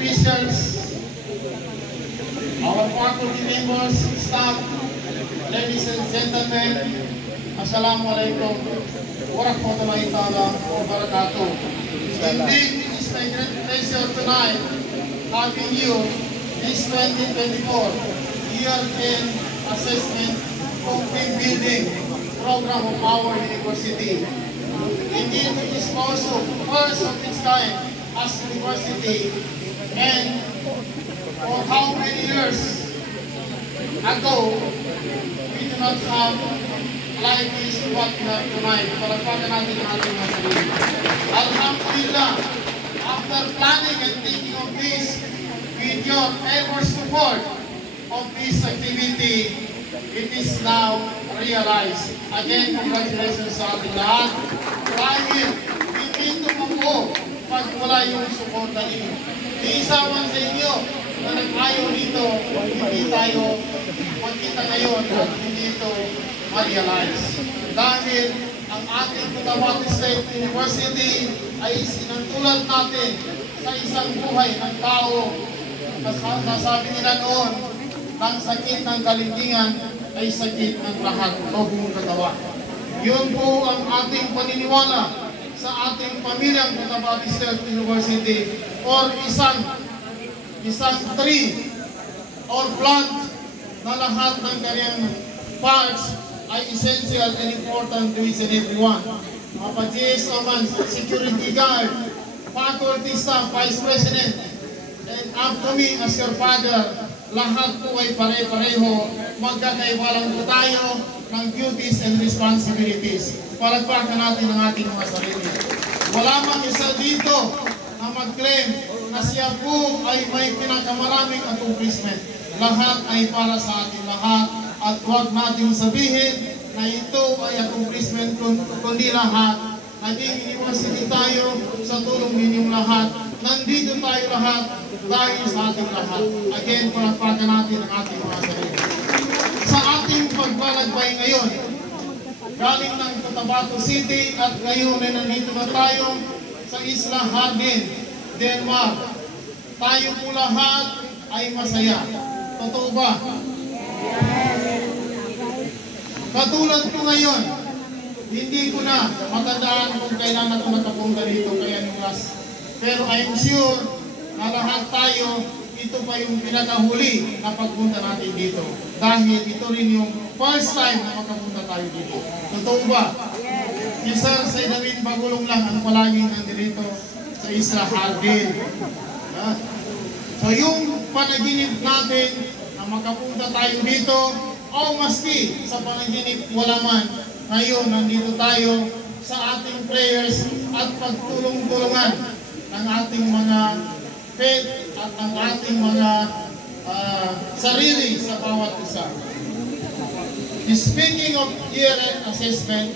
officials, our faculty members, staff, ladies and gentlemen, Assalamualaikum warahmatullahi wabarakatuh. Indeed, it is my great pleasure tonight having you this 2024 year-end assessment team building program of our university. Indeed, it is also first of its kind as university, and for how many years ago we do not have like this what we have tonight. Palagpakan natin ang ating mga sarili. Alhamdulillah, after planning and thinking of this, with your ever support of this activity, it is now realized. Again, congratulations sa ating lahat. Dahil hindi tumuko pag wala yung suporta niyo. Iisawan sa inyo na nag-ayaw dito, hindi tayo magkita ngayon at hindi ito ma-realize. Dahil ang ating Cotabato State University ay sinantulad natin sa isang buhay ng tao. Nasabi nila noon, ng sakit ng kaligtingan ay sakit ng lahat o buong katawan. Yun po ang ating paniniwala sa ating pamilyang Cotabato State University, or isang tree or plant na lahat ng kanyang parts ay essential and important to each and everyone. Mga pa-GSO man, security guard, faculty staff, vice president, and up to me as your father, lahat po ay pare-pareho, magkakaiba lang po tayo ng duties and responsibilities. Palagpakan natin ang ating mga sarili. Wala mang isa dito na mag-claim na siya po ay may pinakamaraming accomplishment. Lahat ay para sa ating lahat, at huwag natin sabihin na ito ay accomplishment kundi lahat. Naging university tayo sa tulong ninyong lahat. Nandito tayo lahat dahil sa ating lahat. Again, palagpakan natin ang ating mga sarili. Sa ating paglalakbay ngayon, galing ng Cotabato City at ngayon ay nandito na tayo sa Isla Hardin, Denmark. Tayo po lahat ay masaya. Totoo ba? Katulad ko ngayon, hindi ko na matandaan kung kailan ako nakapunta dito kaya nung last. Pero I'm sure na lahat tayo, ito pa yung pinakahuli na pagpunta natin dito. Dahil ito rin yung first time na makapunta tayo dito. Totoo ba? Yes sir, sa David Bagulong lang ang palaging nandito sa Isla Hardin. So yung panaginip natin na makapunta tayo dito, o maski sa panaginip wala man, ngayon nandito tayo sa ating prayers at pagtulong-tulungan ng ating mga faith at ang ating mga sarili sa bawat isa. Speaking of year-end assessment,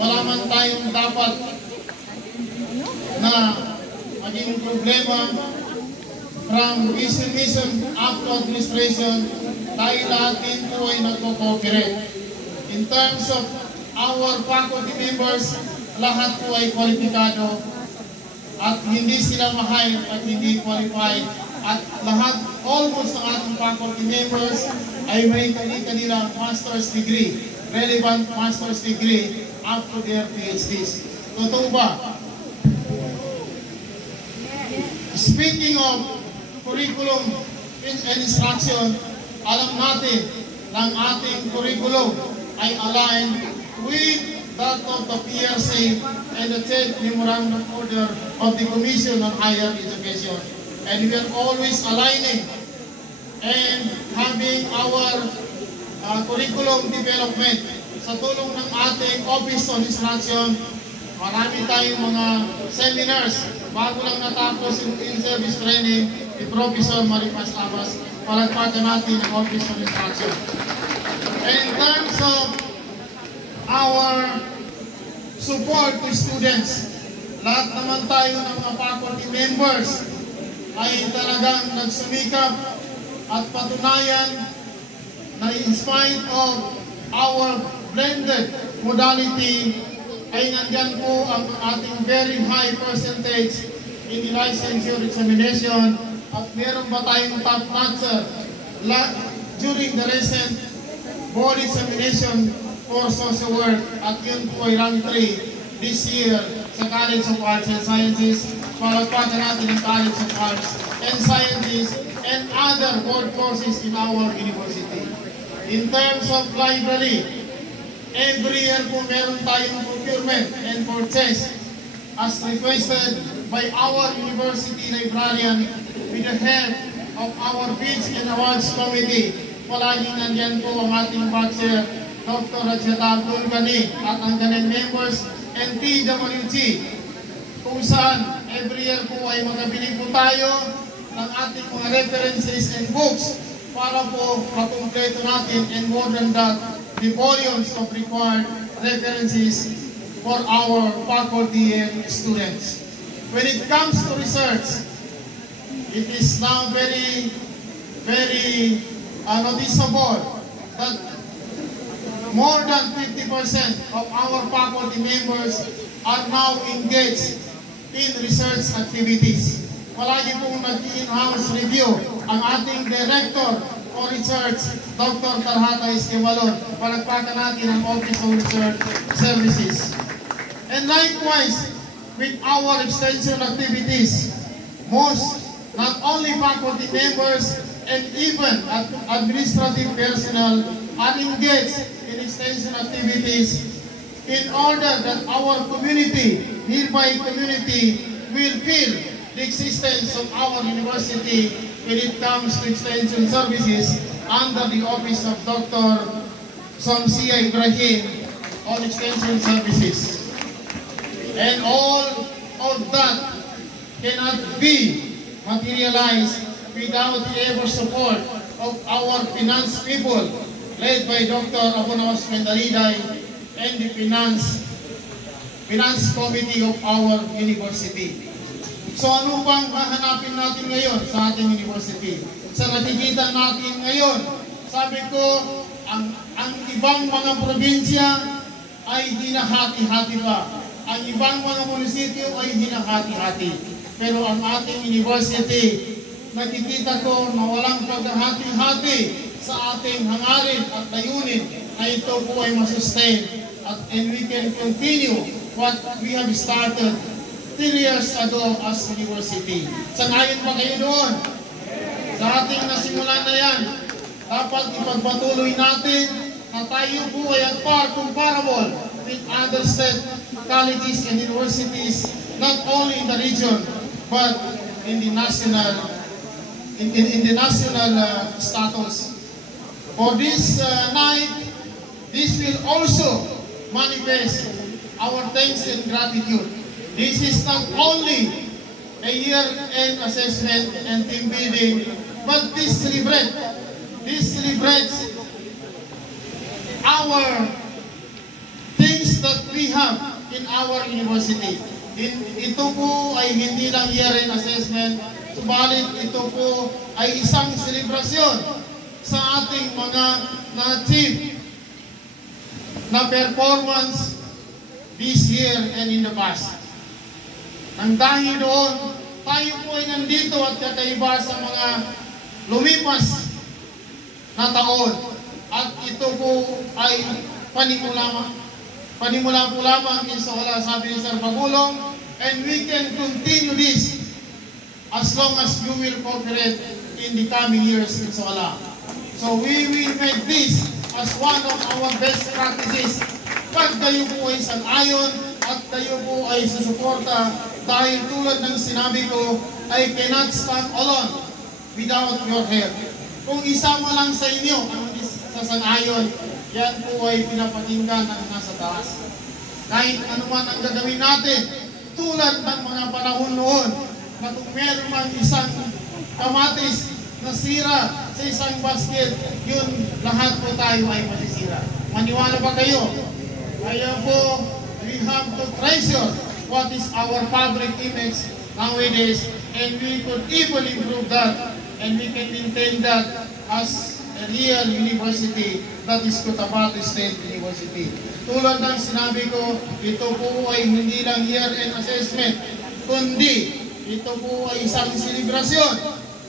wala man tayong dapat na maging problema from mission up to administration. Tayo lahat din po ay nagko-cooperate. In terms of our faculty members, lahat po ay kwalipikado at hindi sila ma-hire at hindi qualified. At lahat, almost ng ating faculty members ay may kanilang master's degree, relevant master's degree up to their PhDs. Totoo ba? Speaking of curriculum and instruction, alam natin ng ating curriculum ay aligned with that of the PRC and the 10th Memorandum Order of the Commission on Higher Education. And we are always aligning and having our curriculum development sa tulong ng ating Office on Instruction. Marami tayong mga seminars bago lang natapos yung in-service training ni Professor Maripas Abbas. Palagpakan natin ang Office on Instruction. And in terms of our support to students, lahat naman tayo ng mga faculty members ay talagang nagsumikap at patunayan na in spite of our blended modality ay nandyan po ang ating very high percentage in the licensure examination at meron ba tayong top notcher during the recent board examination for social work at yun po ay rank 3 this year sa College of Arts and Sciences. Palagpakan natin ang College of Arts and Sciences and other board courses in our university. In terms of library, every year po meron tayong procurement and purchase as requested by our university librarian with the head of our Bids and Awards Committee. Palaging nandyan po ang ating boxer, Dr. Rajata Abdul Ghani at ang kanyang members and TWG, kung saan every year po ay magabili po tayo ng ating mga references and books para po makumpleto natin and more than that, the volumes of required references for our faculty and students. When it comes to research, it is now very noticeable that more than 50% of our faculty members are now engaged in research activities. Palagi pong nag-in-house review ang ating Director for Research, Dr. Tarhata Esquimalon. Palagpakan natin ang Office of Research Services. And likewise, with our extension activities, most, not only faculty members and even administrative personnel are engaged in extension activities in order that our community, nearby community, will feel the existence of our university when it comes to extension services under the office of Dr. Samsia Ibrahim on extension services. And all of that cannot be materialized without the ever support of our finance people led by Dr. Abonos Mendaliday and the finance committee of our university. So ano pang hahanapin natin ngayon sa ating university? Sa nakikita natin ngayon, sabi ko, ang ibang mga probinsya ay hinahati-hati pa. Ang ibang mga munisipyo ay hinahati-hati. Pero ang ating university, nakikita ko na walang paghahati-hati sa ating hangarin at layunin na ito po ay masustain and we can continue what we have started 3 years ago as university. Sangayon pa kayo doon? Sa ating nasimulan na yan, dapat ipagpatuloy natin na tayo po ay at comparable with other state colleges and universities, not only in the region, but in the national status. For this night, this will also manifest our thanks and gratitude. This is not only a year-end assessment and team building, but this celebrates our things that we have in our university. Ito po ay hindi lang year-end assessment, subalit ito po ay isang selebrasyon sa ating mga na-achieve na performance this year and in the past. Nang dahil doon, tayo po ay nandito at kakaiba sa mga lumipas na taon. At ito po ay panimula po lamang sa wala, sabi ni Sir Pagulong, and we can continue this as long as you will cooperate in the coming years in Soala. So we will make this as one of our best practices. Pag kayo po ay sang-ayon at kayo po ay susuporta, dahil tulad ng sinabi ko, I cannot stand alone without your help. Kung isa mo lang sa inyo ang sasang-ayon, yan po ay pinapakinggan ng nasa taas. Kahit anuman ang gagawin natin, tulad ng mga panahon noon, na kung meron man isang kamatis na sira sa isang basket, yun lahat po tayo ay masisira. Maniwala ba kayo? Kaya po, we have to treasure what is our public image nowadays, and we could even improve that, and we can maintain that as a real university, that is Cotabato State University. Tulad ng sinabi ko, ito po ay hindi lang year-end assessment, kundi ito po ay isang selebrasyon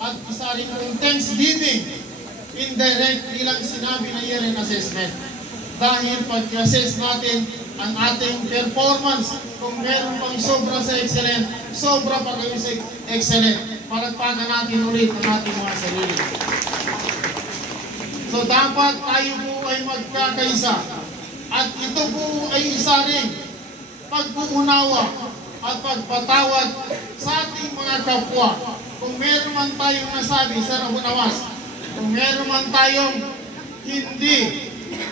at isa rin pong Thanksgiving. Indirect nilang sinabi na year-end assessment. Dahil pag-assess natin ang ating performance, kung meron pang sobra sa excellent, sobra pa kayo sa excellent. Palagpagan natin ulit ang ating mga sarili. So dapat tayo po ay magkakaisa. At ito po ay isa rin pagpuunawa at pagpatawad sa ating mga kapwa. Kung meron man tayong nasabi sa nabunawas, kung meron man tayong hindi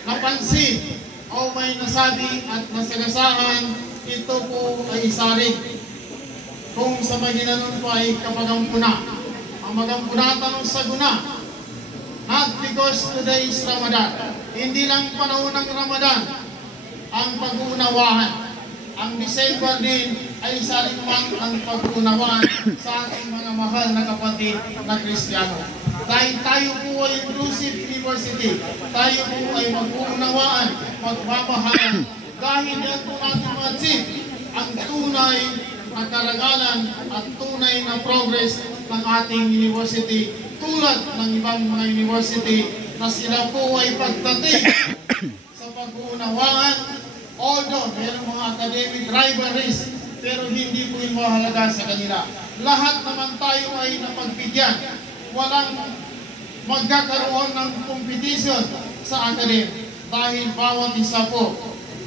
napansin o may nasabi at nasagasaan, ito po ay isa rin. Kung sa maginanon po ay kapagampuna. Ang magampunatan sa guna, not because today is Ramadan. Hindi lang panahon ng Ramadan ang pag-uunawahan. Ang December din ay isa rin ang pag-uunawahan sa ating mga mahal na kapatid na Kristiyano. Dahil tayo po ay inclusive university, tayo po ay mag-uunawaan, magmamahalan. Dahil yan po natin ma-achieve ang tunay na karagalan at tunay na progress ng ating university, tulad ng ibang mga university na sila po ay pagdating sa pag-uunawaan. Although mayroong mga academic rivalries, pero hindi po yung mahalaga sa kanila. Lahat naman tayo ay napagbigyan. Walang magkakaroon ng competition sa academic dahil bawat isa po.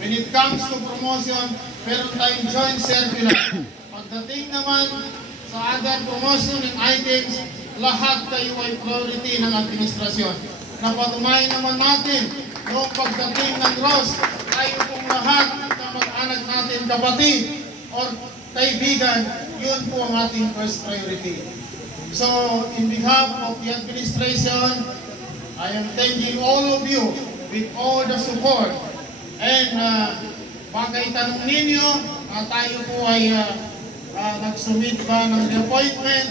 When it comes to promotion, meron tayong joint circular. Pagdating naman sa other promotion and items, lahat kayo ay priority ng administrasyon. Napatunayan naman natin noong pagdating ng ROS, tayo pong lahat na mag-anak natin, kapatid or kaibigan, yun po ang ating first priority. So, in behalf of the administration, I am thanking all of you with all the support. And baka itanong ninyo, tayo po ay nag-submit ba ng appointment.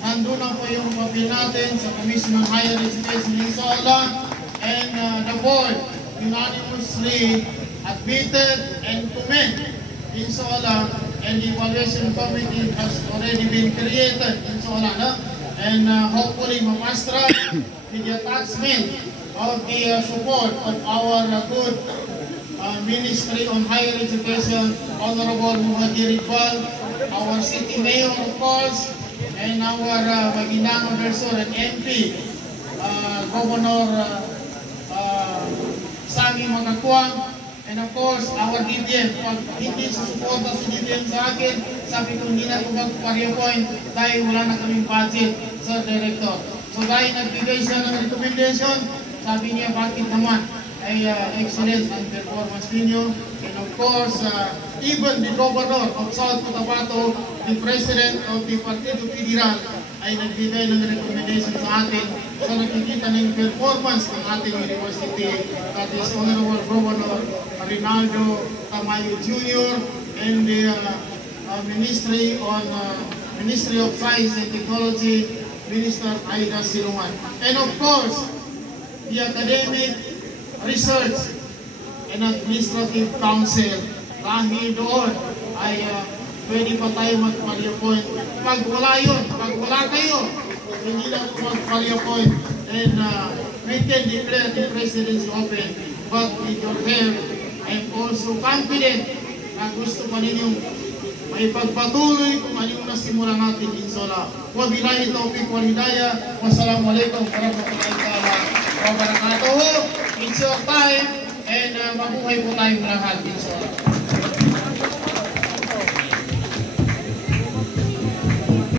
Nandun na po yung papel natin sa Commission on Higher Education in Sola. And the board unanimously admitted and commend in Sola, and the evaluation committee has already been created in Sola, no? And hopefully mamastra with the attachment of the support of our good Ministry on Higher Education, Honorable Muhammad Iqbal, our City Mayor of course, and our Maguindanao Versor and MP, Governor Sami Magakuang, and of course, our DBM. Pag hindi susuporta si DBM sa akin, sabi ko hindi na ito mag-pari-appoint dahil wala na kaming budget sa director. So dahil nagbigay siya ng recommendation, sabi niya bakit naman ay excellence ang performance ninyo. And of course, even the Governor of South Cotabato, the President of the Partido Federal, ay nagbigay ng recommendation sa atin sa nakikita ng performance ng ating university. That is Honorable Governor Rinaldo Tamayo Jr. and the Ministry of Science and Technology, Minister Aida Silungan. And of course, the Academic Research and Administrative Council. Dahil doon ay pwede pa tayo mag-pali-appoint. Pag wala yun, pag wala kayo, hindi na mag-pali-appoint. And we can declare the presidency open. But with your help, I'm also confident na gusto pa ninyong may pagpatuloy kung ano yung nasimula natin in Sola. Wabillahi taufiq wal hidayah. Wassalamualaikum warahmatullahi wabarakatuh. It's your time and mabuhay po tayong lahat in Sola.